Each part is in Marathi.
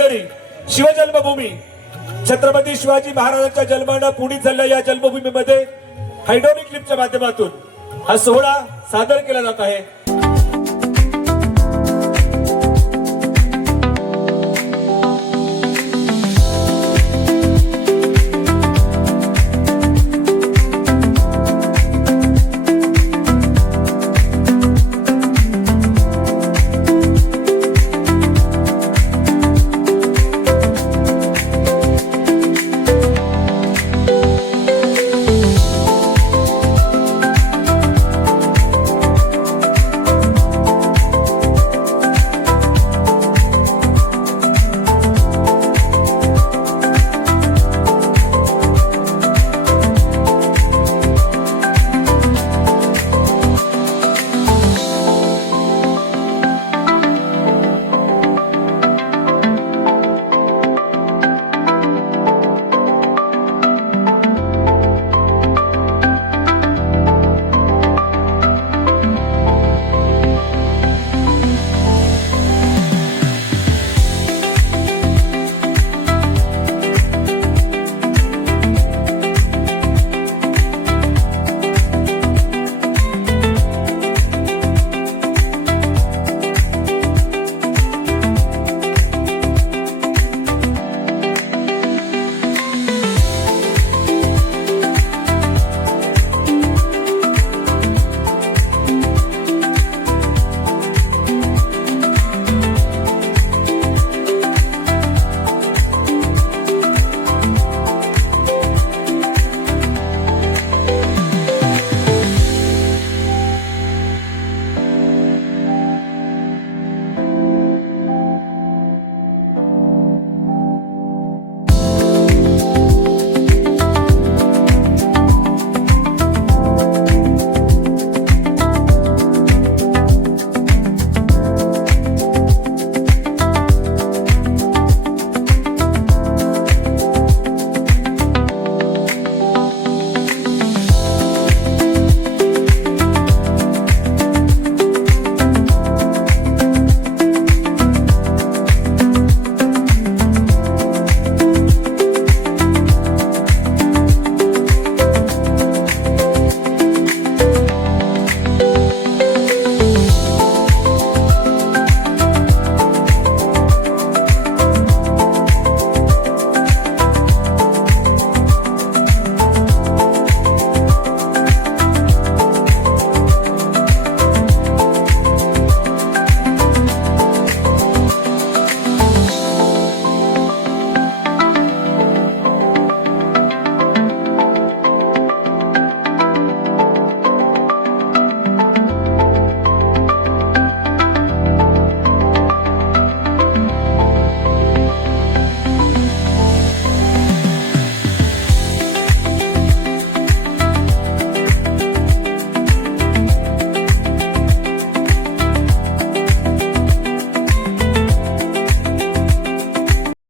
शिवनेरी शिवजन्मभूमी छत्रपती शिवाजी महाराजांच्या जन्मानं पुढील झालेल्या या जन्मभूमीमध्ये हायड्रोलिक क्लिपच्या माध्यमातून हा सोहळा सादर केला जात आहे।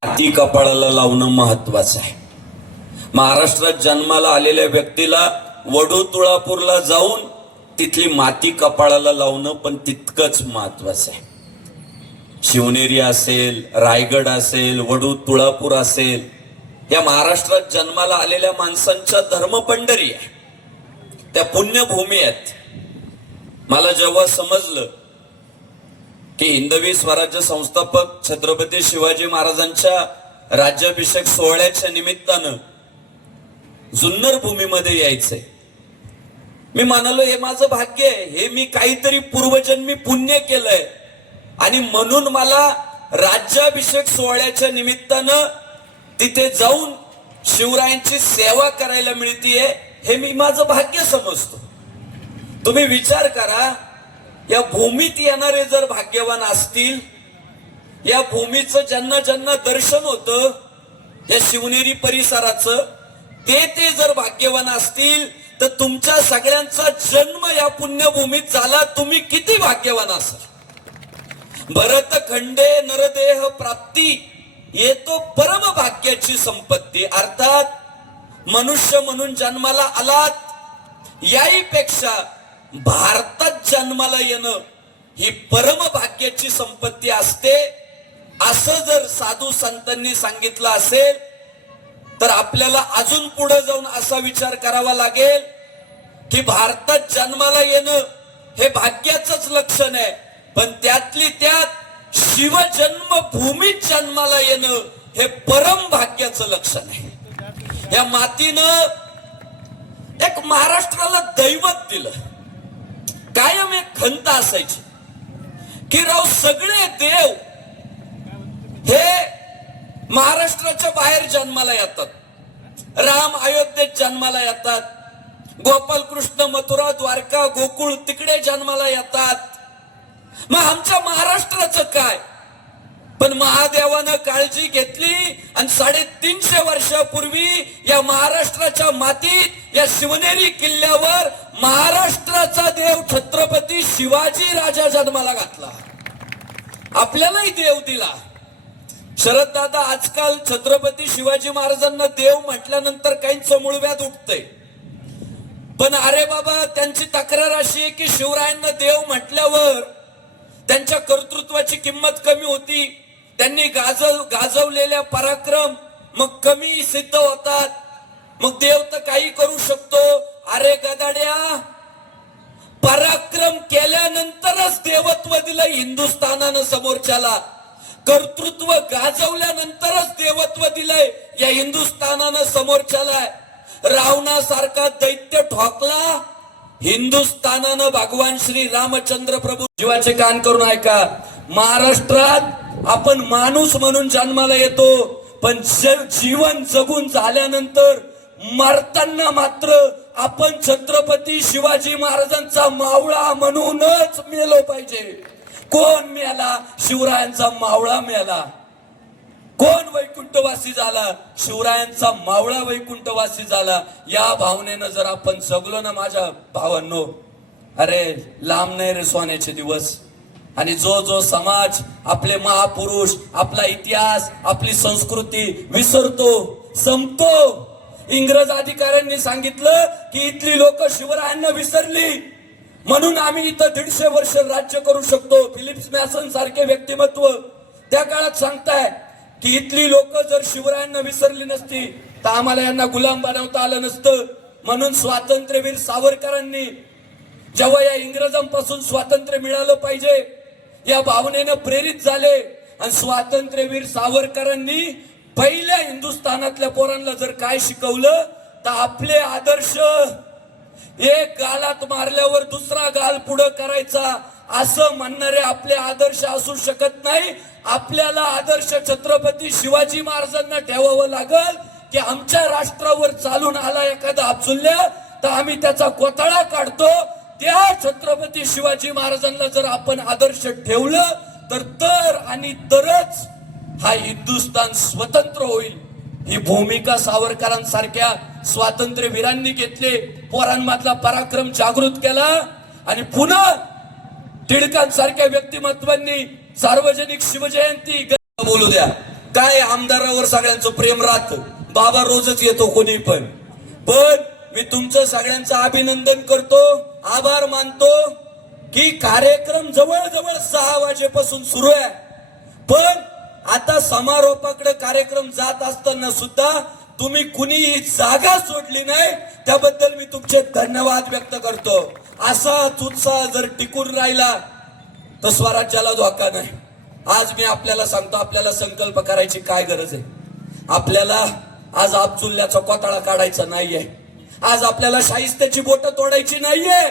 माती कपाळाला लावणं महत्वाचं आहे। महाराष्ट्रात जन्माला आलेल्या व्यक्तीला वडू तुळापूरला जाऊन तिथली माती कपाळाला लावणं पण तितकंच महत्वाचं आहे। शिवनेरी असेल, रायगड असेल, वडू तुळापूर असेल, या महाराष्ट्रात जन्माला आलेल्या माणसांच्या धर्मपंढरी आहे, त्या पुण्यभूमी आहेत। मला जेव्हा समजलं की हिंदवी स्वराज्य संस्थापक छत्रपती शिवाजी महाराजांच्या राज्याभिषेक सोहळ्याच्या निमित्तानं जुन्नर भूमीमध्ये यायचंय, मी म्हणालो हे माझं भाग्य आहे, हे मी काहीतरी पूर्वजन्मी पुण्य केलंय आणि म्हणून मला राज्याभिषेक सोहळ्याच्या निमित्तानं तिथे जाऊन शिवरायांची सेवा करायला मिळतीये, हे मी माझं भाग्य समजतो। तुम्ही विचार करा, या भूमीत येणारे जर भाग्यवान असतील, या भूमीचं ज्यांना ज्यांना दर्शन होतं या शिवनेरी परिसराचं, ते जर भाग्यवान असतील तर तुमच्या सगळ्यांचा जन्म या पुण्यभूमीत झाला, तुम्ही किती भाग्यवान असाल। भरत खंडे नरदेह प्राप्ती येतो परम भाग्याची संपत्ती, अर्थात मनुष्य म्हणून जन्माला आलात याहीपेक्षा भारतात जन्माला येणं ही परम भाग्याची संपत्ती असते। असं जर साधू संतांनी सांगितलं असेल तर आपल्याला अजून पुढे जाऊन असा विचार करावा लागेल की भारतात जन्माला येणं हे भाग्याचंच लक्षण आहे, पण त्यातली त्यात शिवजन्मभूमीत जन्माला येणं हे परम भाग्याचं लक्षण आहे. या मातीनं एक महाराष्ट्राला दैवत दिलं. कायम एक खंत असायची की राव सगळे देव हे महाराष्ट्राच्या बाहेर जन्माला येतात. राम अयोध्येत जन्माला येतात, गोपाल कृष्ण मथुरा द्वारका गोकुळ तिकडे जन्माला येतात. मग आमच्या महाराष्ट्राचं काय? पण महादेवानं काळजी घेतली आणि 350 वर्षापूर्वी या महाराष्ट्राच्या मातीत या शिवनेरी किल्ल्यावर महाराष्ट्राचा देव छत्रपती शिवाजी राजा जन्माला घातला. आपल्यालाही देव दिला. शरद दादा, आजकाल छत्रपती शिवाजी महाराजांना देव म्हटल्यानंतर काहींचं मूळव्याध उठतंय. पण अरे बाबा, त्यांची तक्रार अशी आहे की शिवरायांना देव म्हटल्यावर त्यांच्या कर्तृत्वाची किंमत कमी होती. त्यांनी गाजवलेल्या पराक्रम मग कमी सिद्ध होतात. मग देव तर काही करू शकतो. अरे गदाड्या, पराक्रम केल्यानंतरच देवत्व दिलं हिंदुस्थानानं समोरच्याला. कर्तृत्व गाजवल्यानंतरच देवत्व दिलंय या हिंदुस्थानानं समोरच्याला. रावणासारखा दैत्य ठोकला, हिंदुस्थानानं भगवान श्री रामचंद्र प्रभू. जीवाचे कान करून ऐका. महाराष्ट्रात आपण माणूस म्हणून जन्माला येतो, पण जीवन जगून झाल्यानंतर मरताना मात्र आपण छत्रपती शिवाजी महाराजांचा मावळा म्हणूनच मेलो पाहिजे. कोण मेला? शिवरायांचा मावळा मेला. कोण वैकुंठवासी झाला? शिवरायांचा मावळा वैकुंठवासी झाला. या भावनेनं जर आपण जगलो ना माझ्या भावांनो, अरे लांब नाही रे सोन्याचे दिवस. आणि जो जो समाज आपले महापुरुष, आपला इतिहास, आपली संस्कृती विसरतो, संपतो. इंग्रज अधिकाऱ्यांनी सांगितलं की इथली लोक शिवरायांना विसरली म्हणून आम्ही इथं 150 वर्ष राज्य करू शकतो. फिलिप्स मॅसन सारखे व्यक्तिमत्व त्या काळात सांगताय की इथली लोक जर शिवरायांना विसरली नसती तर आम्हाला यांना गुलाम बनवता आलं नसतं. म्हणून स्वातंत्र्यवीर सावरकरांनी जेव्हा या इंग्रजांपासून स्वातंत्र्य मिळालं पाहिजे या भावनेनं प्रेरित झाले आणि स्वातंत्र्यवीर सावरकरांनी पहिल्या हिंदुस्थानातल्या पोरांना जर काय शिकवलं तर आपले आदर्श एक गालात मारल्यावर दुसरा गाल पुढं करायचा असं म्हणणारे आपले आदर्श असू शकत नाही. आपल्याला आदर्श छत्रपती शिवाजी महाराजांना ठेवावं लागल की आमच्या राष्ट्रावर चालून आला एखादा अब्दुल्ला तर आम्ही त्याचा कोथळा काढतो. त्या छत्रपती शिवाजी महाराजांना जर आपण आदर्श ठेवलं तर आणि तरच हा हिंदुस्थान स्वतंत्र होईल. ही भूमिका सावरकरांसारख्या स्वातंत्र्यवीरांनी घेतले. पोरांमधला पराक्रम जागृत केला आणि पुन्हा टिळकांसारख्या व्यक्तिमत्वांनी सार्वजनिक शिवजयंती बोलू द्या. काय आमदारावर सगळ्यांचं प्रेम राहतं. बाबा रोजच येतो कोणी पण मी तुमचं सगळ्यांचं अभिनंदन करतो, आभार मानतो की कार्यक्रम जवळजवळ 6 वाजेपासून सुरू आहे. पण आता समारोपाकडे कार्यक्रम जात असताना सुद्धा तुम्ही कुणीही जागा सोडली नाही, त्याबद्दल मी तुमचे धन्यवाद व्यक्त करतो. असाच उत्साह जर टिकून राहिला तर स्वराज्याला धोका नाही. आज मी आपल्याला सांगतो, आपल्याला संकल्प करायची काय गरज आहे. आपल्याला आज अब्दुल्ल्याचा कोथळा काढायचा नाहीये. आज आपल्याला शाहिस्त्याची बोट तोडायची नाहीये.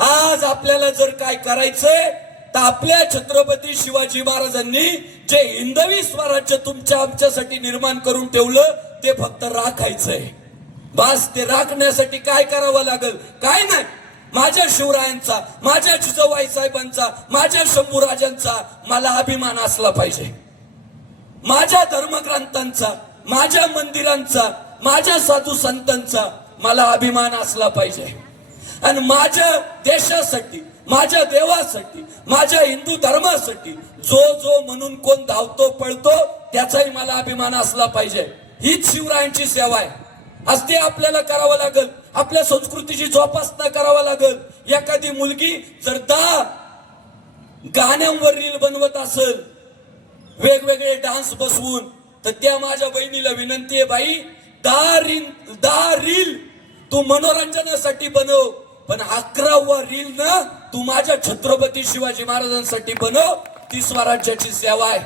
आज आपल्याला जर काय करायचंय तर आपल्या छत्रपती शिवाजी महाराजांनी जे हिंदवी स्वराज्य तुमच्या आमच्यासाठी निर्माण करून ठेवलं ते फक्त राखायचंय. बस ते राखण्यासाठी काय करावं लागेल? काय नाही. माझ्या शिवरायांचा, माझ्या जिजाबाई साहेबांचा, माझ्या शंभूराजांचा मला अभिमान असला पाहिजे. माझ्या धर्मग्रंथांचा, माझ्या मंदिरांचा, माझ्या साधू संतांचा मला अभिमान असला पाहिजे. आणि माझ्या देशासाठी, माझ्या देवासाठी, माझ्या हिंदू धर्मासाठी जो म्हणून कोण धावतो पळतो त्याचाही मला अभिमान असला पाहिजे. हीच शिवरायांची सेवा आहे. आज ते आपल्याला करावं लागेल. आपल्या संस्कृतीची जोपासना करावं लागेल. एखादी मुलगी जर 10 गाण्यांवर रील बनवत असेल, वेगवेगळे डान्स बसवून. तर त्या माझ्या बहिणीला विनंती आहे, बाई 10 रील तू मनोरंजनासाठी बनव, पण 11वा रील ना तू माझ्या छत्रपती शिवाजी महाराजांसाठी बनव. ती स्वराज्याची सेवा आहे.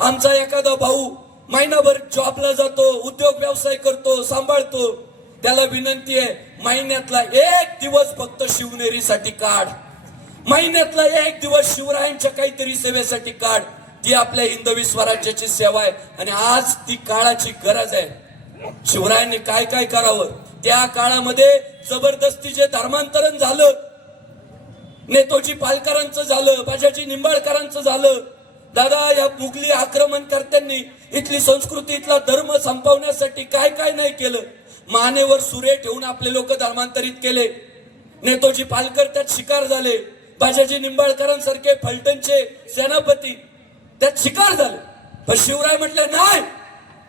आमचा एखादा भाऊ महिनाभर जॉबला जातो, उद्योग व्यवसाय करतो, सांभाळतो. त्याला विनंती आहे, महिन्यातला 1 दिवस फक्त शिवनेरीसाठी काढ. महिन्यातला 1 दिवस शिवरायांच्या काहीतरी सेवेसाठी काढ. ती आपल्या हिंदवी स्वराज्याची सेवा आहे आणि आज ती काळाची गरज आहे. शिवरायांनी काय काय करावं. त्या काळामध्ये जबरदस्तीचे धर्मांतरण झालं. नेतोजी पालकरांचं झालं, बाजाजी निंबाळकरांचं झालं. दादा, या मुघली आक्रमणकर्त्यांनी इथली संस्कृती, इथला धर्म संपवण्यासाठी काय काय नाही केलं. मानेवर सुरे ठेवून आपले लोक धर्मांतरित केले. नेतोजी पालकर त्यात शिकार झाले. बाजाजी निंबाळकरांसारखे फलटणचे सेनापती त्यात शिकार झाले. पण शिवराय म्हटलं नाही,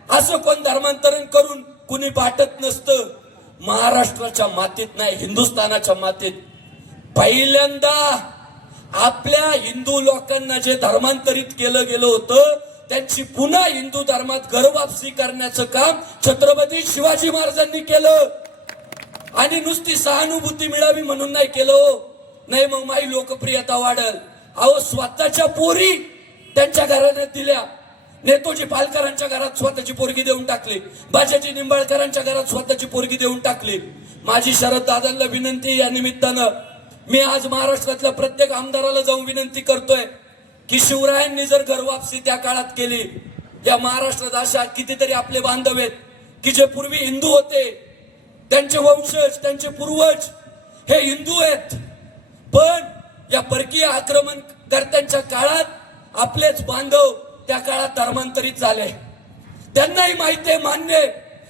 असं कोण धर्मांतरण करून कुणी बाटत नसतं. महाराष्ट्राच्या मातीत नाही, हिंदुस्थानाच्या मातीत पहिल्यांदा आपल्या हिंदू लोकांना जे धर्मांतरित केलं गेलं होतं त्यांची पुन्हा हिंदू धर्मात घरवापसी करण्याचं काम छत्रपती शिवाजी महाराजांनी केलं. आणि नुसती सहानुभूती मिळावी म्हणून नाही केलं. नाही मग माझी लोकप्रियता वाढल. अहो, स्वतःच्या पोरी त्यांच्या घराने दिल्या. नेतोजी पालकरांच्या घरात स्वतःची पोरगी देऊन टाकली. बाजाजी निंबाळकरांच्या घरात स्वतःची पोरगी देऊन टाकली. माझी शरद दादांना विनंती, या निमित्तानं मी आज महाराष्ट्रातल्या प्रत्येक आमदाराला जाऊन विनंती करतोय की शिवरायांनी जर घरवापसी त्या काळात केली, या महाराष्ट्रात अशा कितीतरी आपले बांधव आहेत की जे पूर्वी हिंदू होते, त्यांचे वंशज, त्यांचे पूर्वज हे हिंदू आहेत, पण या परकीय आक्रमणकर्त्यांच्या काळात आपलेच बांधव त्या काळात धर्मांतरित झाले. त्यांनाही माहिती आहे, मान्य आहे,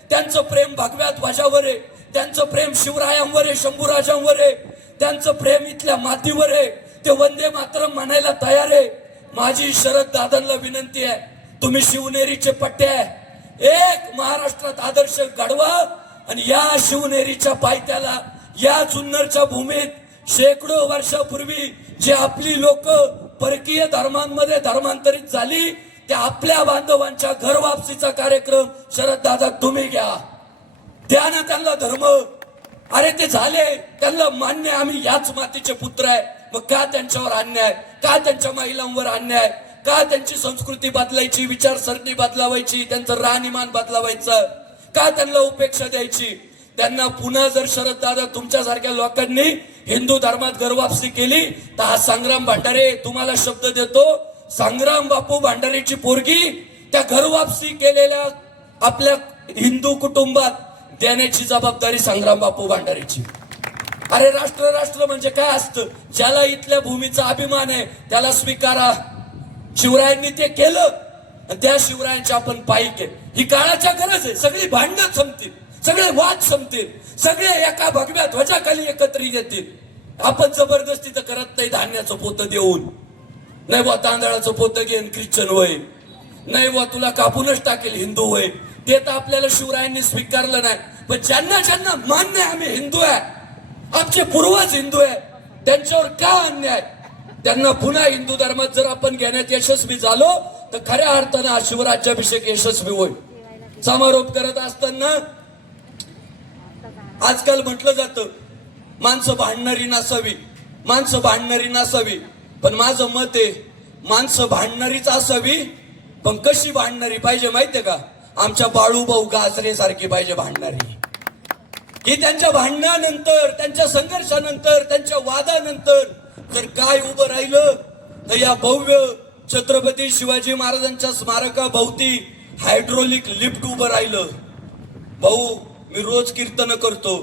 त्यांचं प्रेम भगव्या ध्वजावर आहे, त्यांचं प्रेम शिवरायांवर आहे, शंभूराजांवर आहे, त्यांचं प्रेम इथल्या मातीवर आहे. ते वंदे मातरम म्हणायला तयार आहे. माझी शरद दादांना विनंती आहे, तुम्ही शिवनेरीचे पट्टे आहे, एक महाराष्ट्रात आदर्श घडवा आणि या शिवनेरीच्या पायथ्याला, या जुन्नरच्या भूमीत शेकडो वर्षापूर्वी जे आपली लोक परकीय धर्मांमध्ये धर्मांतरित झाली, त्या आपल्या बांधवांच्या घरवापसीचा कार्यक्रम शरद दादा तुम्ही घ्या. द्या ना त्यांना धर्म. अरे ते झाले, त्यांना मान्य, आम्ही याच मातीचे पुत्र आहे. मग का त्यांच्यावर अन्याय, का त्यांच्या महिलांवर अन्याय, का त्यांची संस्कृती बदलायची, विचारसरणी बदलावायची, त्यांचं राहणीमान बदलावायचं, का त्यांना उपेक्षा द्यायची. त्यांना पुन्हा जर शरद दादा तुमच्यासारख्या लोकांनी हिंदू धर्मात घरवापसी केली तर हा संग्राम भांडारे, तुम्हाला शब्द देतो, संग्राम बापू भांडारेची पोरगी त्या घरवापसी केलेल्या आपल्या हिंदू कुटुंबात देण्याची जबाबदारी संग्राम बापू भांडारेची. अरे राष्ट्र म्हणजे काय असतं, ज्याला इथल्या भूमीचा अभिमान आहे त्याला स्वीकारा. शिवरायांनी ते केलं, त्या शिवरायांचे आपण पाईक आहे. ही काळाच्या गरज आहे. सगळी भांडणं संपतील, सगळे वाद संपतील, सगळे एका भगव्या ध्वजाखाली एकत्रित येतील. आपण जबरदस्ती तर करत नाही. धान्याचं पोतं देऊन नाही बा, तांदळाचं पोतं घेऊन ख्रिश्चन होय, नाही बा तुला कापूनच टाकेल हिंदू होय, ते तर आपल्याला शिवरायांनी स्वीकारलं नाही. पण ज्यांना ज्यांना मान्य आम्ही हिंदू आहे, आमचे पूर्वज हिंदू आहे, त्यांच्यावर का अन्याय, त्यांना पुन्हा हिंदू धर्मात जर आपण घेण्यात यशस्वी झालो तर खऱ्या अर्थानं हा शिवराज्याभिषेक यशस्वी होईल. समारोप करत असताना आजकाल म्हटलं जातं माणसं भांडणारी नसावी, माणसं भांडणारी नसावी. पण माझं मत आहे, माणसं भांडणारीच असावी, पण कशी भांडणारी पाहिजे माहितीये का, आमच्या बाळूभाऊ गाजरे सारखी पाहिजे भांडणारी. की त्यांच्या भांडणानंतर, त्यांच्या संघर्षानंतर, त्यांच्या वादानंतर जर काय उभं राहिलं तर या भव्य छत्रपती शिवाजी महाराजांच्या स्मारकाभोवती हायड्रोलिक लिफ्ट उभं राहिलं. भाऊ, मी रोज कीर्तन करतो,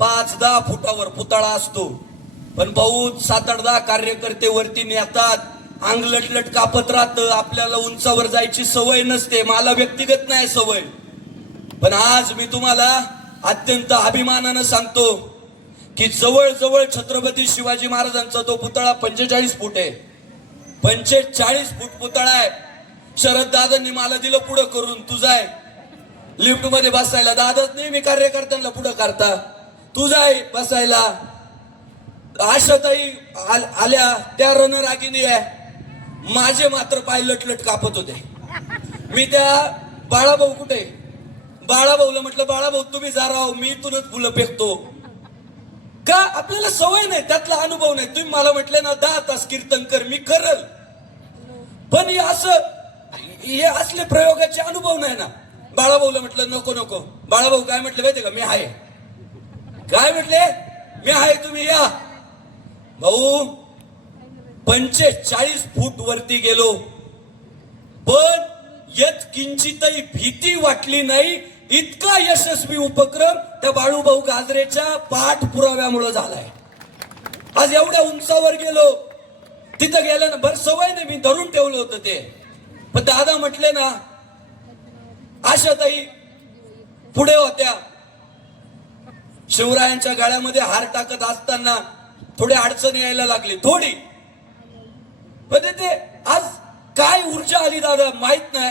5-10 फुटावर पुतळा असतो, पण भाऊ 7-8 कार्यकर्ते वरती नेतात, अंग लटलट कापत राहतं. आपल्याला उंचावर जायची सवय नसते, मला व्यक्तिगत नाही सवय. पण आज मी तुम्हाला अत्यंत अभिमानानं सांगतो की जवळजवळ छत्रपती शिवाजी महाराजांचा तो पुतळा 45 फूट आहे. 45 फूट पुतळा आहे. शरद दादांनी मला दिलं पुढं करून, तुझा आहे लिफ्ट मध्ये बसायला. दादाच नेहमी कार्यकर्त्यांना पुढं करता, तुझा आहे बसायला. आशाताई आल्या, त्या रणरागिणी आहे. माझे मात्र पाय लटलट कापत होते. मी त्या बाळाभाऊ कुठे, बाळाभाऊला म्हटलं बाळाभाऊ तुम्ही जा राव, मी इथूनच फुलं फेकतो. का आपल्याला सवय नाही, त्यातला अनुभव नाही. तुम्ही मला म्हटले ना 10 तास कीर्तन कर, मी करल, पण हे असले प्रयोगाचे अनुभव नाही ना. बाळाभाऊला म्हटलं नको नको. बाळाभाऊ काय म्हटलं माहितीये का, मी आहे. काय म्हटले, मी आहे, तुम्ही या. भाऊ 45 फूट वरती गेलो, पण यत किंचितही भीती वाटली नाही. इतका यशस्वी उपक्रम त्या बाळूभाऊ गाजरेच्या पाठपुराव्यामुळे झालाय. आज एवढ्या उंचावर गेलो, तिथं गेलं ना, भर सवय नाही, मी धरून ठेवलं होतं ते. पण दादा म्हटले ना, आशाताई पुढे होत्या, शिवरायांच्या गाळ्यामध्ये हार टाकत असताना थोडी अडचण यायला लागली, थोडी. पण ते आज काय ऊर्जा आली दादा माहित नाही,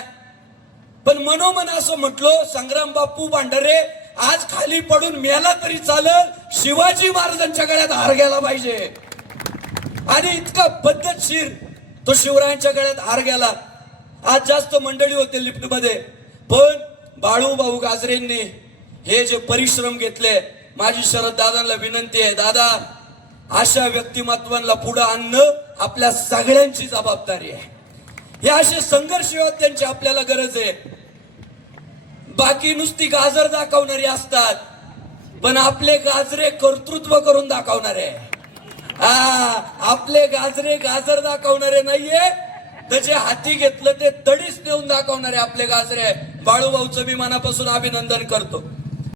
पण मनोमन असं म्हटलं संग्राम बापू भांडारे आज खाली पडून मेला तरी चालल, शिवाजी महाराजांच्या गळ्यात हार गेला पाहिजे. आणि इतका पद्धतशीर तो शिवरायांच्या गळ्यात हार गेला. आज जास्त मंडळी होते लिफ्ट मध्ये, पण बाळूभाऊ गाजरेंनी हे जे परिश्रम घेतले, माझी शरद दादांना विनंती आहे, दादा अशा व्यक्तिमत्वांना पुढे आणणं आपल्या सगळ्यांची जबाबदारी आहे. हे असे संघर्ष योद्ध्यांची आपल्याला गरज आहे. बाकी नुसती गाजर दाखवणारी असतात, पण आपले गाजरे कर्तृत्व करून दाखवणारे. आपले गाजरे गाजर दाखवणारे नाहीये, त्याचे हाती घेतलं ते तडीच नेऊन दाखवणारे आपले गाजरे. बाळूभाऊचं मी मनापासून अभिनंदन करतो.